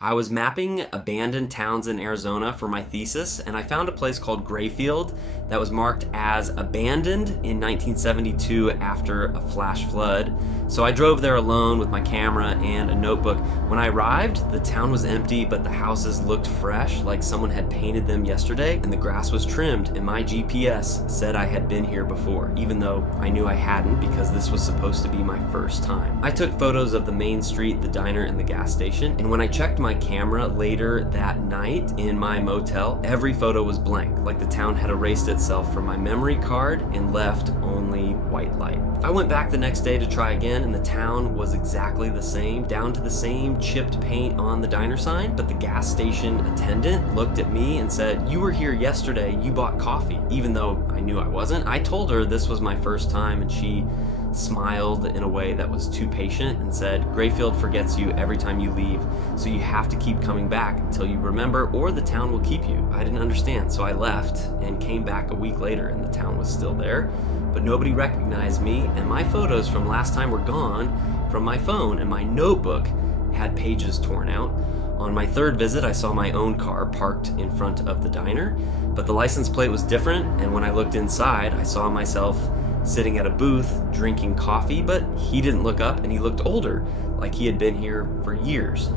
I was mapping abandoned towns in Arizona for my thesis, and I found a place called Greyfield that was marked as abandoned in 1972 after a flash flood. So I drove there alone with my camera and a notebook. When I arrived, the town was empty, but the houses looked fresh, like someone had painted them yesterday, and the grass was trimmed, and my GPS said I had been here before, even though I knew I hadn't because this was supposed to be my first time. I took photos of the main street, the diner, and the gas station, and when I checked my camera later that night in my motel, every photo was blank, like the town had erased itself from my memory card and left only white light. I went back the next day to try again, and the town was exactly the same, down to the same chipped paint on the diner sign, but the gas station attendant looked at me and said, "You were here yesterday, you bought coffee." Even though I knew I wasn't, I told her this was my first time, and she smiled in a way that was too patient and said, "Greyfield forgets you every time you leave, so you have to keep coming back until you remember, or the town will keep you." I didn't understand, so I left and came back a week later, and the town was still there, but nobody recognized me, and my photos from last time were gone from my phone, and my notebook had pages torn out. On my third visit, I saw my own car parked in front of the diner, but the license plate was different, and when I looked inside, I saw myself sitting at a booth drinking coffee, but he didn't look up, and he looked older, like he had been here for years.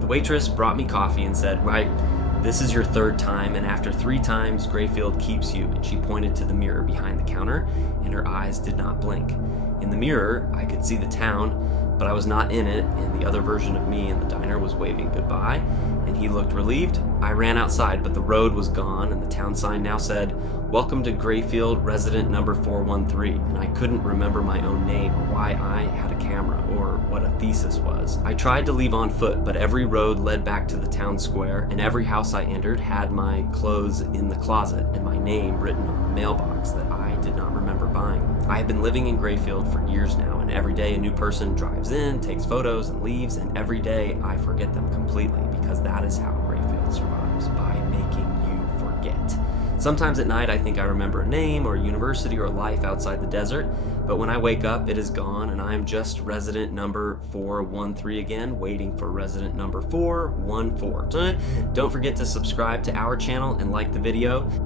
The waitress brought me coffee and said, "Right, this is your third time, and after 3 times, Greyfield keeps you," and she pointed to the mirror behind the counter, and her eyes did not blink. In the mirror, I could see the town, but I was not in it, and the other version of me in the diner was waving goodbye, and he looked relieved. I ran outside, but the road was gone, and the town sign now said, "Welcome to Greyfield, resident number 413, and I couldn't remember my own name or why I had a camera or what a thesis was. I tried to leave on foot, but every road led back to the town square, and every house I entered had my clothes in the closet and my name written on a mailbox that I did not remember buying. I have been living in Greyfield for years now, and every day a new person drives in, takes photos, and leaves, and every day I forget them completely, because that is how Greyfield survives, by making you forget. Sometimes at night I think I remember a name or a university or a life outside the desert, but when I wake up it is gone, and I am just resident number 413 again, waiting for resident number 414. Don't forget to subscribe to our channel and like the video.